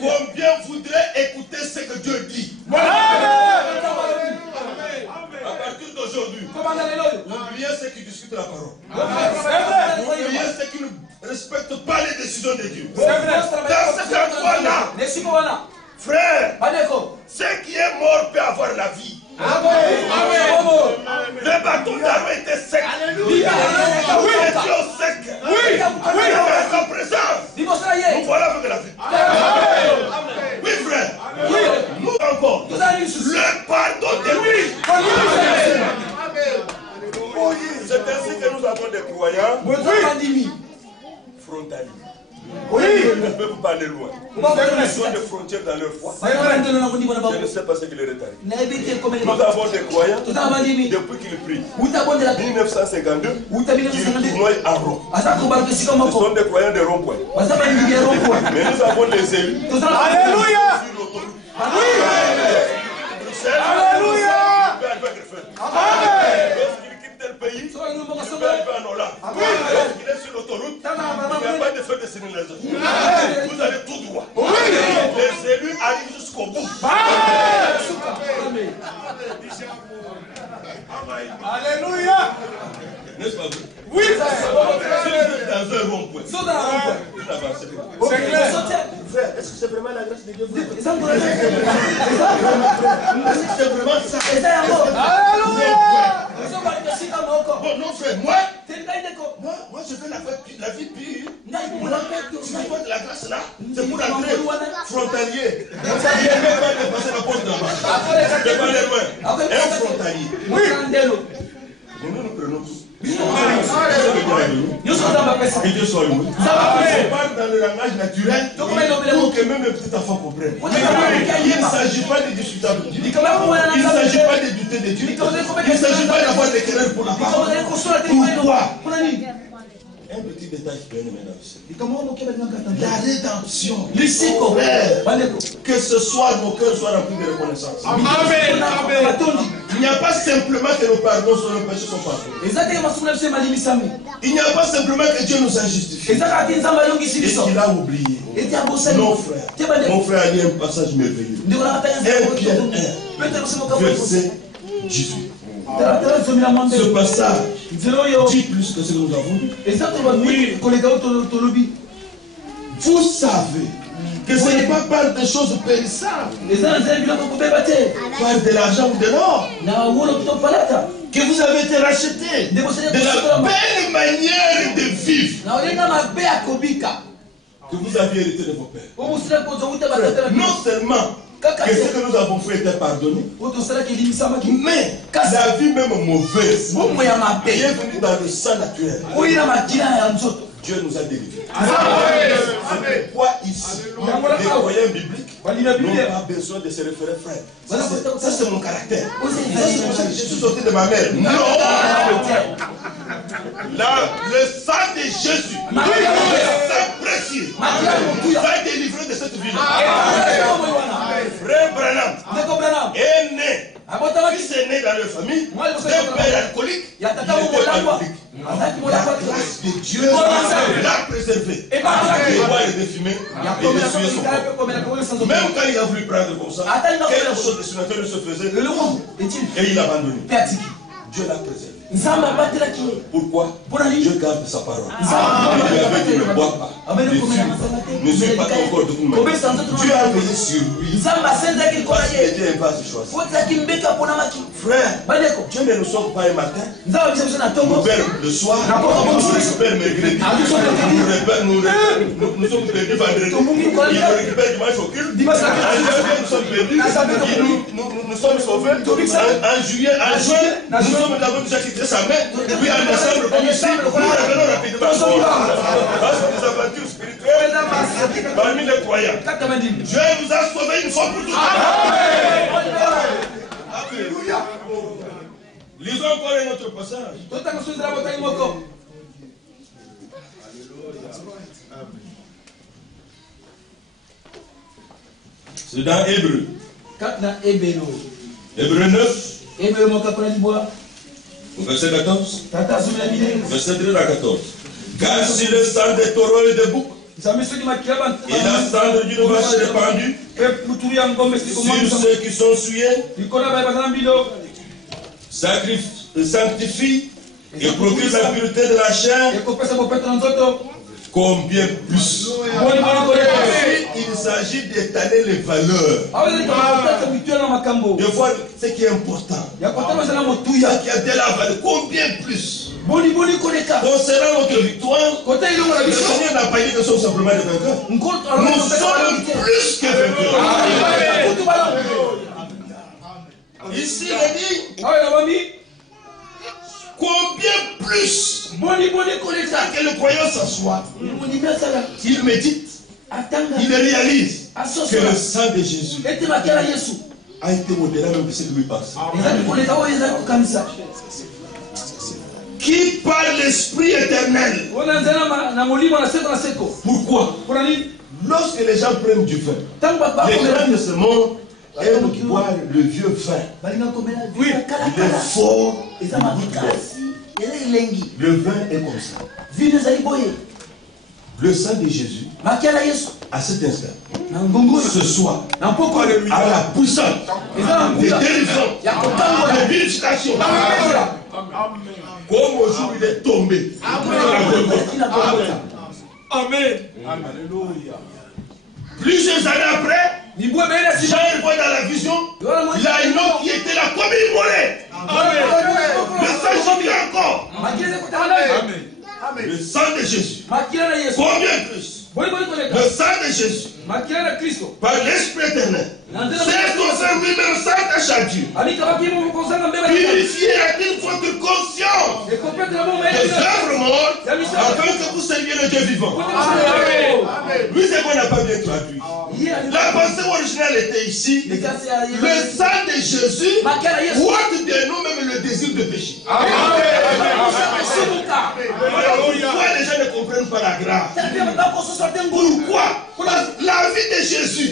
Combien voudrait écouter ce que Dieu dit? À partir d'aujourd'hui, oubliez ceux qui discutent la parole. Oubliez ceux qui ne respectent les décisions de Dieu. Dans cet endroit-là, frère, ce qui est mort peut avoir la vie. Le bâton d'Aaron était sec. Nous étions secs. Mais en sa présence, nous voilà avec la vie. Oui, frère. Nous encore. Le pardon de lui. C'est ainsi que nous avons des croyants frontaliers. Oui, ils ne peuvent pas aller loin. Ils ont des frontières dans leur foi. Je ne sais pas ce qui leur est arrivé. Nous avons des croyants depuis qu'ils prient. 1952, ils tournoient à Rome. Ce sont des croyants de rond-point. Mais nous avons des élus. Alléluia! Alléluia! Tel pays, il peut arriver en Hollande. Lorsqu'il est sur l'autoroute, il n'y a pas de feu de signalisation. Vous allez tout droit. Les élus arrivent jusqu'au bout. Alléluia. N'est-ce pas vrai? Oui. Si vous êtes dans un rond-point, vous avancez. C'est clair. Frère, est-ce que c'est vraiment la grâce de Dieu? Est-ce que c'est vraiment ça? Alléluia. Bon, non, frère, moi je fais la vie pire. Si je porte la grâce là, c'est pour entrer frontalier. Frontalier, ne peut pas dépasser la porte d'en bas. Ne pas aller loin. Un frontalier. Oui. Mais nous prenons tout. Que Dieu soit loué. On parle dans le langage naturel pour que même les petits enfants comprennent. Il ne s'agit pas de discutable. Il ne s'agit pas de douter de Dieu. Il ne s'agit pas d'avoir des querelles pour la parole. Pourquoi? Un petit détail qui vient de mettre la rédemption. Que ce soit nos cœurs soient remplis de reconnaissance. Amen. Il n'y a pas simplement que nos pardons sur nos péchés sont pardonnés. Il n'y a pas simplement que Dieu nous a justifiés. Et qu'il a oublié. Non, frère. Mon frère a dit un passage merveilleux. 1 Pierre 1, verset 18. Ce passage dit plus que ce que nous avons dit. Vous savez que ce n'est pas par des choses périssables, par de l'argent ou de l'or, que vous avez été rachetés de la belle manière de vivre que vous aviez hérité de vos pères. Non seulement que ce que nous avons fait était pardonné, mais la vie même mauvaise qui est venue dans le sang naturel, Dieu nous a délivrés. C'est pourquoi ici, les croyants bibliques n'ont pas besoin de se référer, frère. Ça c'est mon caractère. Je suis sorti de ma mère. Non! Le sang de Jésus, le sang précieux, nous a délivrés de cette vie. Frère Branham est né. Fils est né dans leur famille, d'un père alcoolique, il était alcoolique. La grâce de Dieu l'a préservé. Il doit être fumé et essuyer son corps. Même quand il a voulu prendre comme ça, quelque chose de surnaturel se faisait et il a abandonné. Dieu l'a préservé. Pourquoi? Dieu garde sa parole. Dieu avait dit ne bois pas, ne fume pas, ne suis pas ton corps de vous. Dieu a veillé sur lui parce qu'il était un vase choisi. Frère, Dieu ne nous sauve pas un matin, nous récupère le soir, nous récupère mercredi, nous sommes perdus vendredi, il nous récupère dimanche au culte, en janvier nous sommes perdus, nous sommes sauvés, en juillet, nous sommes d'abord déjà quitté sa main, puis en décembre comme ici, nous revenons rapidement. Parce que des aventures spirituelles parmi les croyants. Dieu nous a sauvés une fois pour toutes. Alléluia. Lisons encore un autre passage. C'est dans Hébreu. Hébreu 9. Verset 14. Verset 13 à 14. Car si le sang des taureaux et des boucs et la cendre d'une vache répandue sur ceux qui sont souillés sanctifie et procure la pureté de la chair Combien plus? Il s'agit d'étaler les valeurs. Des fois, ce qui est important. Il y a de la valeur. Combien plus? Concernant notre victoire, le Seigneur n'a pas dit que nous sommes simplement des vainqueurs. Nous sommes plus que vainqueurs. Ici, il a dit combien plus que le croyant s'assoit, il médite, il réalise que le sang de Jésus a été au-delà même de ce que lui pense. Qui par l'Esprit éternel. Pourquoi? Lorsque les gens prennent du vin, les gens de ce monde aiment boire le vieux vin. Oui, il est fort. Le vin est comme ça. Le sang de Jésus, à cet instant, ce soir, a la puissance de délivrance, de purification. Comme au jour où il est tombé. Amen. Alléluia. Plusieurs années après, Jean voit dans la vision, il y a une autre qui était là comme immolée. Le sang Jésus encore. Amen. Le sang de Jésus. Combien plus? Le sang de Jésus. Par l'Esprit éternel. C'est ton sang lui-même saint à chaque Dieu. Purifiez votre conscience des œuvres mortes afin que vous serviez le Dieu vivant. Lui, c'est qu'on n'a pas bien traduit. La pensée originale était ici. Le sang de Jésus ôte de nous même le désir de péché. Pourquoi les gens ne comprennent pas la grâce? Pourquoi? Parce que la vie de Jésus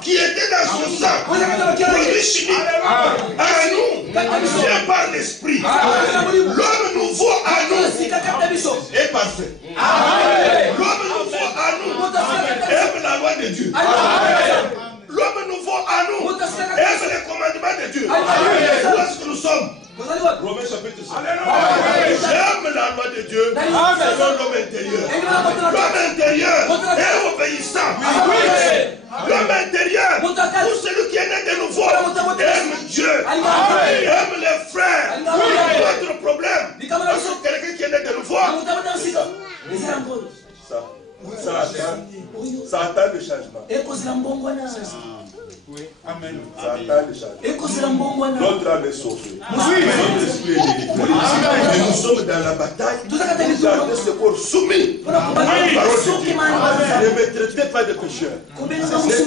qui était dans son sang, produit chimique à nous, vient par l'Esprit. L'homme nouveau à nous est parfait. L'homme nouveau à nous aime la loi de Dieu. L'homme nouveau à nous aime les commandements de Dieu. Où est-ce que nous sommes? Romains chapitre 5. J'aime la loi de Dieu selon l'homme intérieur. L'homme intérieur est obéissant. L'homme intérieur, pour celui qui est né de nouveau, aime Dieu, aime les frères. Notre problème, quelqu'un qui est né de nouveau, ça attend le changement. Oui, amen. Ça attend le changement. Notre âme est sauvée. Notre esprit est délivré. Et nous sommes dans la bataille. Nous gardons ce corps soumis à la parole de Dieu. Ne me traitez pas de pécheur. Ne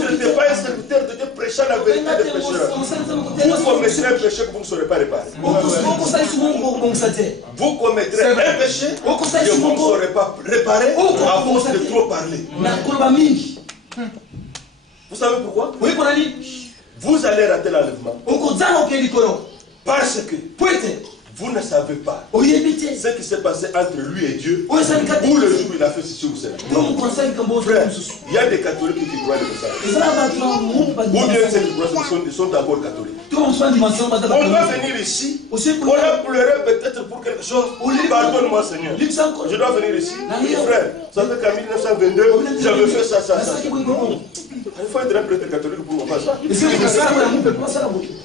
traitez pas un serviteur de Dieu prêchant la vérité de pécheur. Vous commettrez un péché que vous ne saurez pas réparer. Vous commettrez un péché que vous ne saurez pas réparer à force de trop parler. Vous savez pourquoi? Vous allez rater l'enlèvement. Parce que vous ne savez pas ce qui s'est passé entre lui et Dieu ou le jour où il a fait ceci ou cela. Frère, il y a des catholiques qui croient de ça. Ou bien ceux qui croient sont d'abord catholiques. On va venir ici, on a pleuré peut-être pour quelque chose. Pardonne-moi Seigneur, je dois venir ici. Frère, ça fait qu'en 1922, j'avais fait ça. Il faut être un prêtre catholique pour faire ça.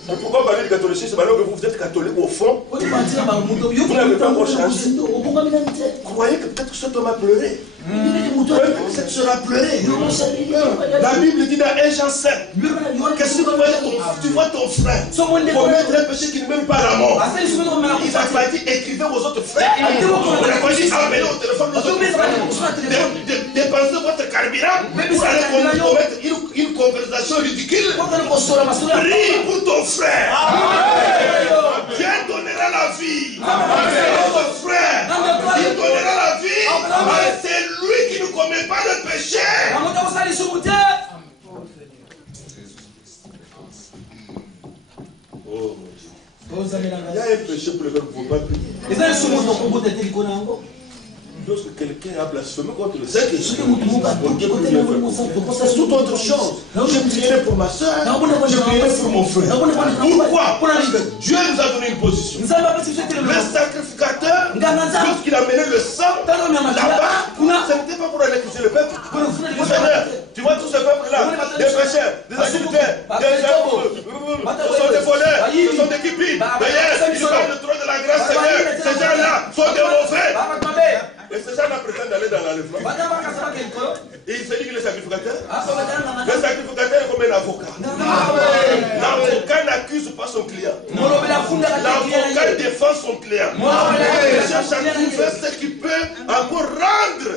Mais pourquoi parler de catholicisme alors que vous êtes catholique au fond? Vous n'avez pas encore changé. Croyez que peut-être cet homme a pleuré. Peut-être que cette sera pleuré. La Bible dit dans 1 Jean 7 que si tu vois ton frère commettre un péché qui ne mène pas à la mort, il va pas dire écrivez aux autres frères. Il va dire appelez au téléphone aux autres frères. Dépensez votre carburant pour aller commettre une conversation ridicule. Prie pour ton frère. Dieu donnera la vie. Notre frère, il donnera la vie. C'est lui qui ne commet pas de péché. Oh mon Dieu. Il y a un péché pour lequel vous ne pouvez pas prier. Lorsque quelqu'un a blasphémé contre le Saint-Esprit, c'est toute autre chose. Je prierai pour ma soeur, je prierai pour mon frère. Pourquoi? Parce que Dieu nous a donné une position. Le sacrificateur Lorsqu'il a mené le sang là-bas, ce n'était pas pour aller accuser le peuple. Tu vois tout ce peuple-là, des pécheurs, des agriculteurs, ce sont des voleurs, ce sont des kipis. D'ailleurs, ils sont le trône de la grâce, Seigneur. Ces gens-là sont des mauvais. Et ces gens-là prétendent aller dans l'enlèvement. Et il se dit qu'il est sacrificateur. Le sacrificateur est comme un avocat. L'avocat n'accuse pas son client. L'avocat défend son client. Il cherche à trouver ce qui peut encore rendre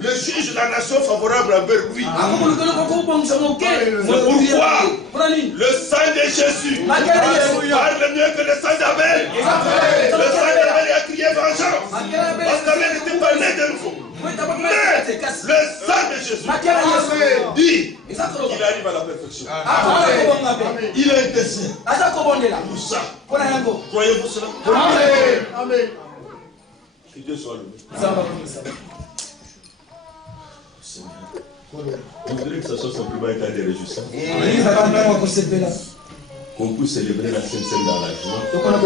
le juge de la nation favorable envers lui. C'est pourquoi le sang de Jésus parle mieux que le sang d'Abel. Le sang d'Abel a crié vengeance. Parce qu'Abel n'était pas né de nouveau. Mais le sang de Jésus dit qu'il arrive à la perfection. Il est intercédé pour ça. Croyez-vous cela? Amen. Que Dieu soit loué. On voudrait que ça soit simplement un temps de réjouissance. Qu'on puisse célébrer la Sainte Seine dans la joie.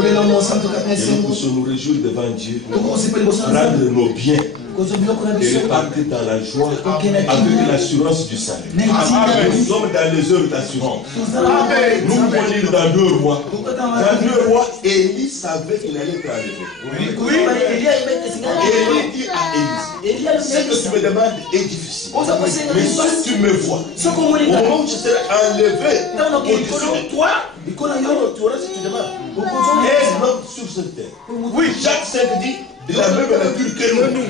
Et nous puissions nous réjouir devant Dieu, rendre nos biens et repartir dans la joie avec l'assurance du salut. Nous sommes dans les heures d'assurance. Nous pouvons lire dans 2 Rois. Dans 2 Rois, Élie savait qu'il allait être enlevé. Élie dit à Élie, ce que tu me demandes est difficile. Mais si tu me vois, au moment où je serai enlevé au-dessus de toi, tu auras ce que tu demandes. Et l'homme sur cette terre. Oui, Jacques 5 dit, de la même nature que nous,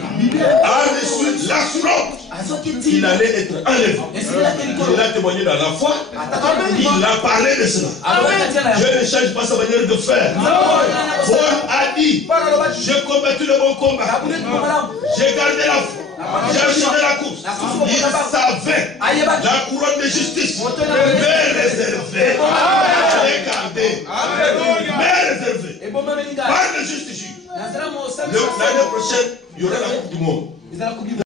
a reçu l'assurance qu'il allait être enlevé. Il a témoigné dans la foi, il a parlé de cela. Je ne change pas sa manière de faire. Paul a dit, j'ai combattu le bon combat, j'ai gardé la foi. J'ai acheté la course. Il savait la couronne de justice m'est réservée. J'ai gardé. M'est réservée. Par le juste juge. L'année prochaine, il y aura la Coupe du Monde.